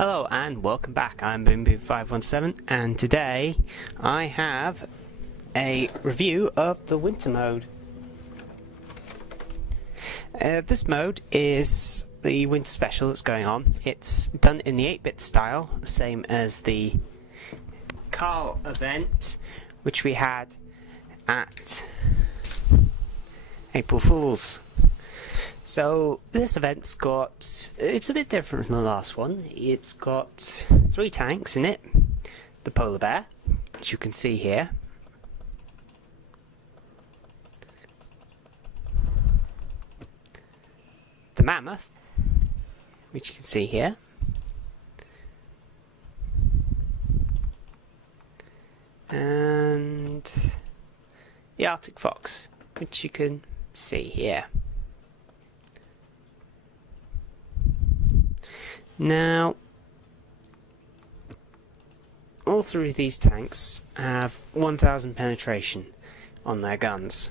Hello and welcome back. I'm Boom517 and today I have a review of the winter mode. This mode is the winter special that's going on. It's done in the 8-bit style, same as the car event which we had at April Fool's. So this event's it's a bit different from the last one. It's got 3 tanks in it. The polar bear, which you can see here. The mammoth, which you can see here. And the Arctic fox, which you can see here. Now, all 3 of these tanks have 1000 penetration on their guns,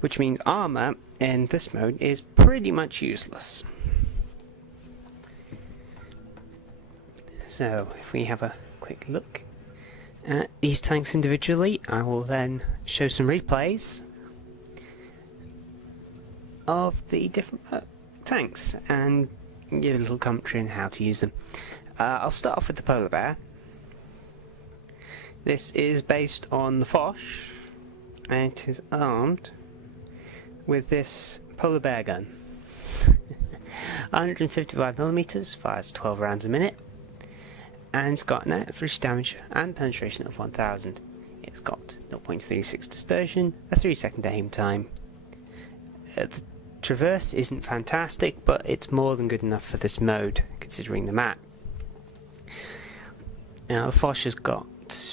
which means armour in this mode is pretty much useless. So, if we have a quick look at these tanks individually, I will then show some replays of the different tanks and give a little commentary on how to use them. I'll start off with the polar bear. This is based on the Foch, and it is armed with this polar bear gun. 155mm, fires 12 rounds a minute, and it's got an average damage and penetration of 1000. It's got 0.36 dispersion, a 3-second aim time. The traverse isn't fantastic, but it's more than good enough for this mode, considering the map. Now, the Foch has got,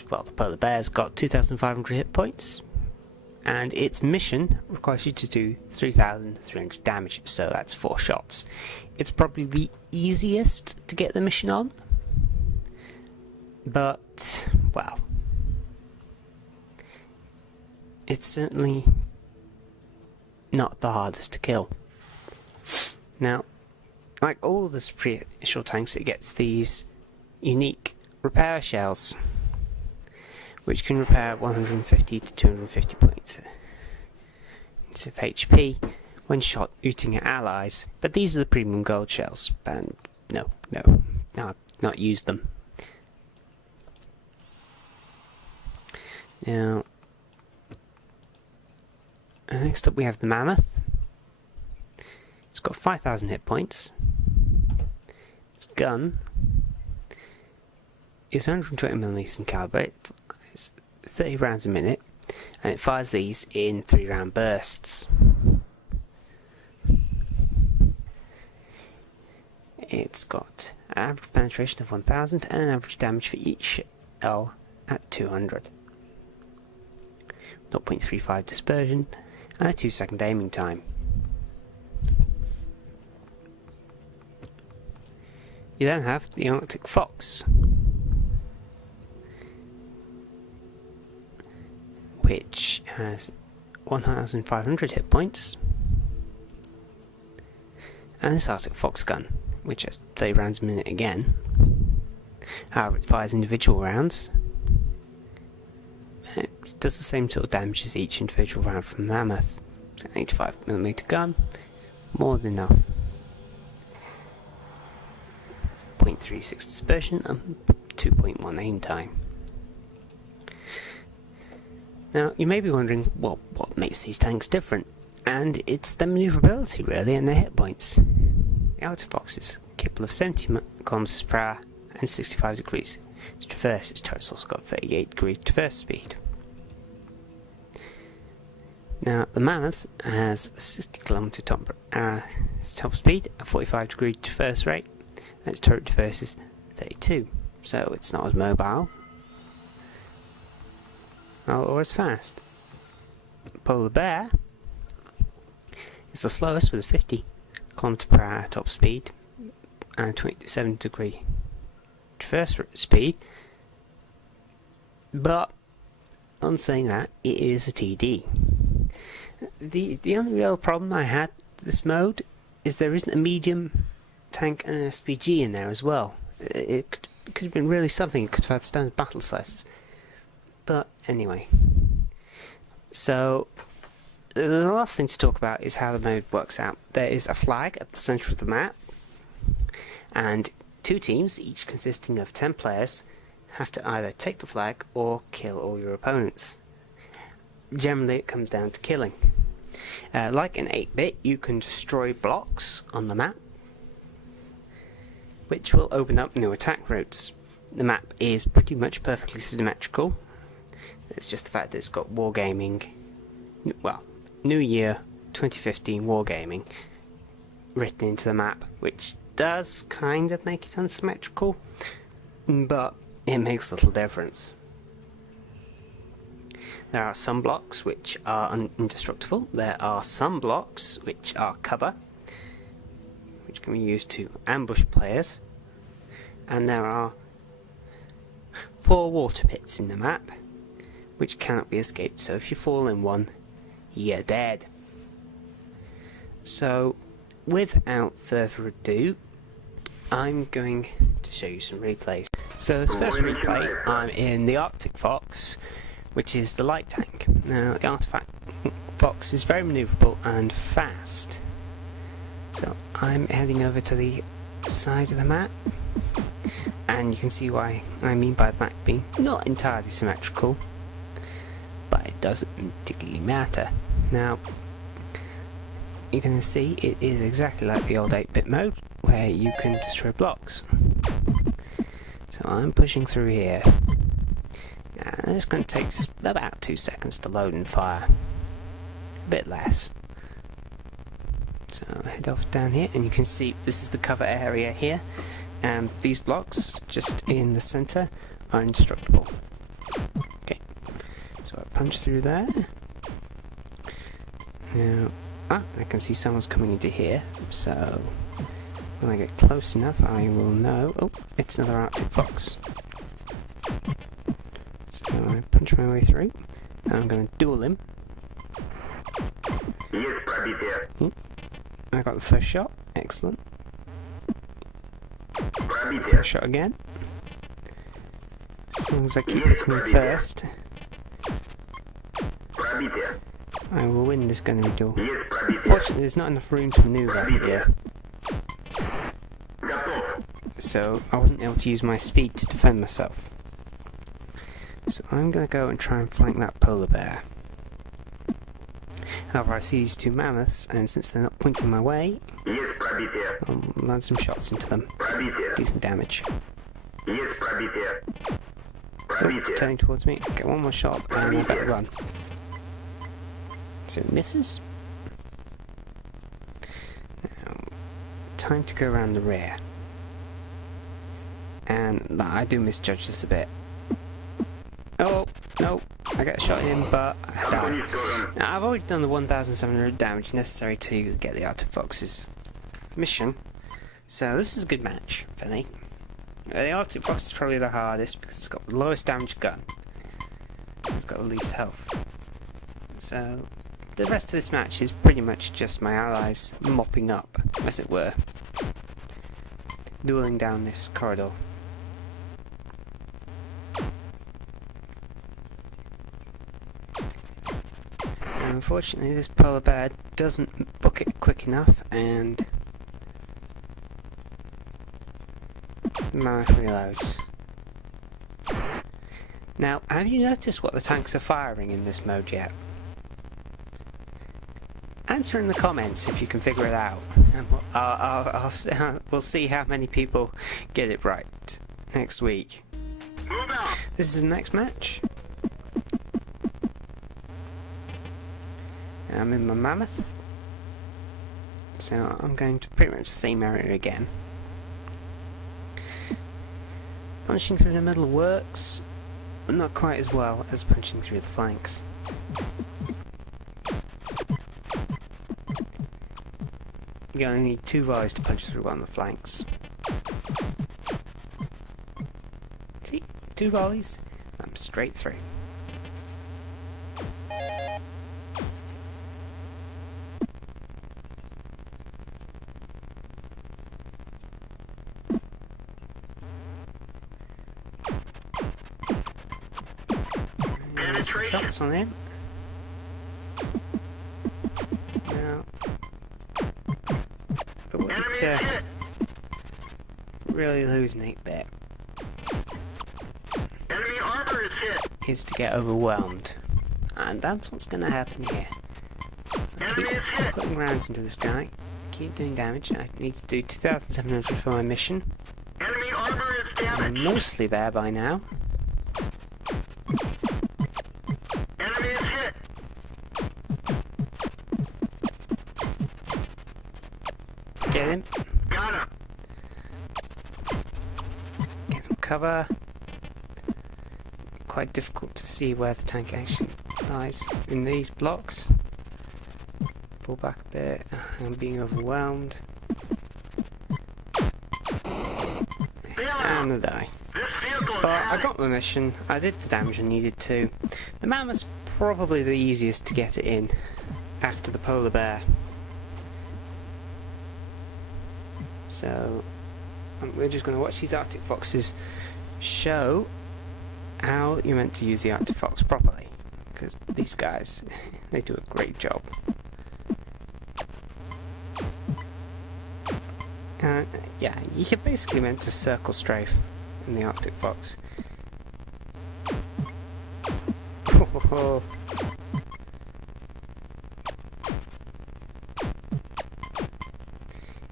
well, the polar bear's got 2,500 hit points, and its mission requires you to do 3,300 damage, so that's 4 shots. It's probably the easiest to get the mission on, but, well, it's certainly not the hardest to kill. Now, like all the special tanks, it gets these unique repair shells, which can repair 150 to 250 points of HP when shooting at allies. But these are the premium gold shells, and no, I've not used them. Now, next up we have the mammoth. It's got 5,000 hit points. Its gun is 120mm in caliber. It fires 30 rounds a minute, and it fires these in 3-round bursts. It's got an average penetration of 1000 and an average damage for each shell at 200. 0.35 dispersion and a 2-second aiming time. You then have the Arctic fox, which has 1,500 hit points, and this Arctic fox gun, which has 30 rounds a minute again. However, it fires individual rounds. It does the same sort of damage as each individual round from the mammoth. It's an 85mm gun, more than enough. 0.36 dispersion and 2.1 aim time. Now, you may be wondering, well, what makes these tanks different? And it's their manoeuvrability, really, and their hit points. The Arctic fox is capable of 70 km per hour and 65 degrees to traverse. Its turret's also got 38 degree traverse speed. Now, the mammoth has a 60 km top speed, a 45 degree traverse rate, and its turret traverses 32, so it's not as mobile or as fast. Polar bear is the slowest with a 50 km per hour top speed and a 27 degree traverse speed, but on saying that, it is a TD. The only real problem I had with this mode is there isn't a medium tank and an SPG in there as well. It could have been really something. It could have had standard battle slices. But anyway. So, the last thing to talk about is how the mode works out. There is a flag at the centre of the map, and 2 teams, each consisting of 10 players, have to either take the flag or kill all your opponents. Generally, it comes down to killing. Like in 8-bit, you can destroy blocks on the map, which will open up new attack routes. The map is pretty much perfectly symmetrical. It's just the fact that it's got wargaming, well, New Year 2015 wargaming written into the map, which does kind of make it unsymmetrical, but it makes little difference. There are some blocks which are indestructible. There are some blocks which are cover, which can be used to ambush players. And there are 4 water pits in the map, which cannot be escaped. So if you fall in one, you're dead. So, without further ado, I'm going to show you some replays. So this first replay, I'm in the Arctic Fox, which is the light tank. Now, the Arctic Fox is very manoeuvrable and fast. So I'm heading over to the side of the map, and you can see why I mean by the map being not entirely symmetrical, but it doesn't particularly matter. Now, you're going to see it is exactly like the old 8-bit mode, where you can destroy blocks. So I'm pushing through here. It's going to take about 2 seconds to load and fire. A bit less. So I'll head off down here, and you can see this is the cover area here. And these blocks, just in the centre, are indestructible. Okay, so I punch through there. Now, I can see someone's coming into here, so when I get close enough, I will know. Oh, it's another Arctic Fox. So I punch my way through. I'm going to duel him. I got the first shot. Excellent. First shot again. As long as I keep hitting him first, I will win this gunnery duel. Fortunately, there's not enough room to manoeuvre here, so I wasn't able to use my speed to defend myself. So I'm going to go and try and flank that polar bear. However, I see these 2 mammoths, and since they're not pointing my way, I'll land some shots into them, do some damage. Oh, it's turning towards me. Get one more shot, and I better run. So it misses. Now, time to go around the rear. And I do misjudge this a bit. Oh, no, I get a shot in, but I die. Now, I've already done the 1,700 damage necessary to get the Arctic Fox's mission, so this is a good match for me. The Arctic Fox is probably the hardest because it's got the lowest damage gun. It's got the least health. So, the rest of this match is pretty much just my allies mopping up, as it were. Dueling down this corridor. Unfortunately, this polar bear doesn't book it quick enough, and the mammoth reloads. Now, have you noticed what the tanks are firing in this mode yet? Answer in the comments if you can figure it out, and we'll see how many people get it right next week. This is the next match. I'm in my mammoth, so I'm going to pretty much the same area again. Punching through the middle works, but not quite as well as punching through the flanks. You only need 2 volleys to punch through one of the flanks. See? 2 volleys, I'm straight through. some shots on him. Now, but what really hallucinate there is to get overwhelmed, and that's what's going to happen here. I keep putting rounds into this guy, keep doing damage. I need to do 2,700 for my mission. I'm mostly there by now. Get him. Get some cover. Quite difficult to see where the tank actually lies in these blocks. Pull back a bit. I'm being overwhelmed. And I die. But I got my mission. I did the damage I needed to. The mammoth's probably the easiest to get it in after the polar bear. So we're just going to watch these Arctic foxes show how you're meant to use the Arctic fox properly, because these guys, they do a great job. Yeah, you're basically meant to circle strafe in the Arctic fox.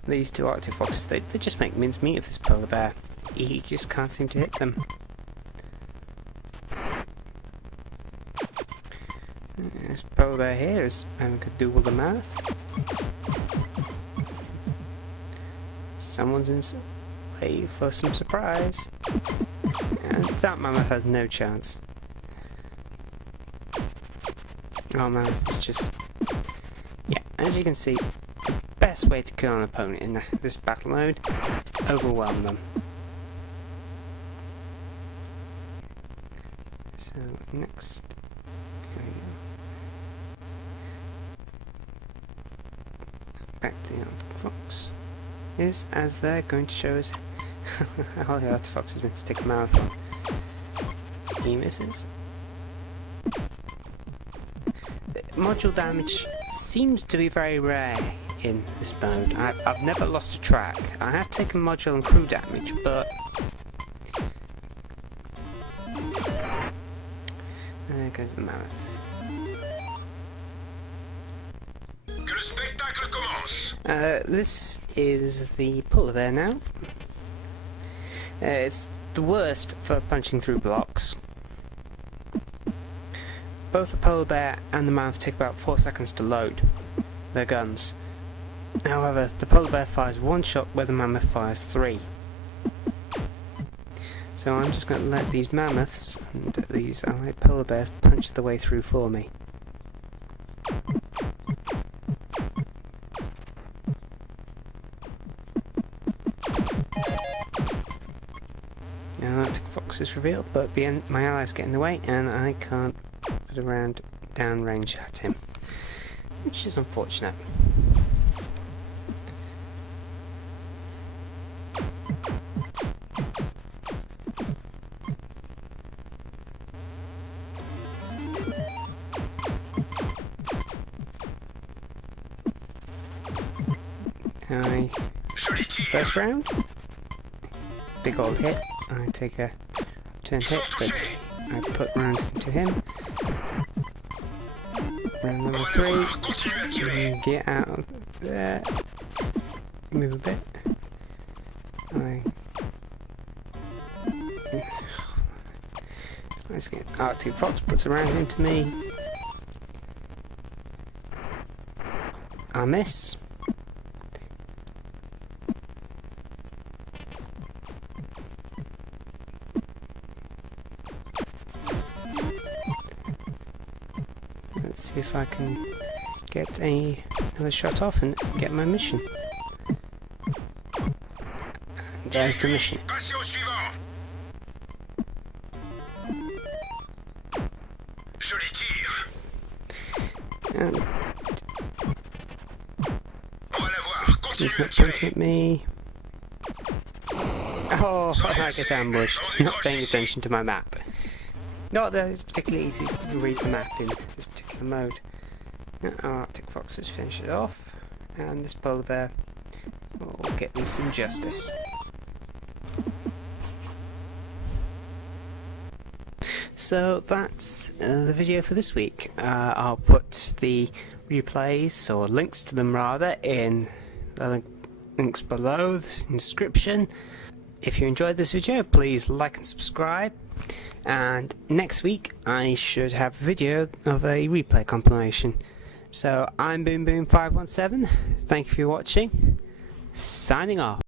These two Arctic foxes, they just make mincemeat of this polar bear. He just can't seem to hit them. This polar bear here is having to do all the math. Someone's in way for some surprise. And that mammoth has no chance. Oh man, it's just... Yeah, as you can see, the best way to kill an opponent in this battle mode is to overwhelm them. So, next... Here we go. Back to the Arctic fox. Is as they're going to show us how the Arctic fox is meant to take a marathon. He misses. Module damage seems to be very rare in this mode. I've never lost a track. I have taken module and crew damage, but there goes the mammoth. This is the polar bear now. It's the worst for punching through blocks. Both the polar bear and the mammoth take about 4 seconds to load their guns. However, the polar bear fires one shot where the mammoth fires 3. So I'm just going to let these mammoths and these allied polar bears punch the way through for me. Now Arctic fox is revealed, but my allies get in the way and I can't put a round down range at him, which is unfortunate. First round, big old hit. I take a turn hit, but I put round into him. Round number 3, get out of there, move a bit. Let's get Arctic fox puts a round into me. I miss. Let's see if I can get another shot off and get my mission. And there's the mission. And he's not pointing at me. Oh, I get ambushed. Not paying attention to my map. Not that it's particularly easy to read the map in this particular mode. Our Arctic fox has finished it off, and this polar bear will get me some justice. So that's the video for this week. I'll put the replays, or links to them rather, in the links below the description. If you enjoyed this video, please like and subscribe. And next week I should have a video of a replay compilation. So I'm BoomBoom517. Thank you for watching. Signing off.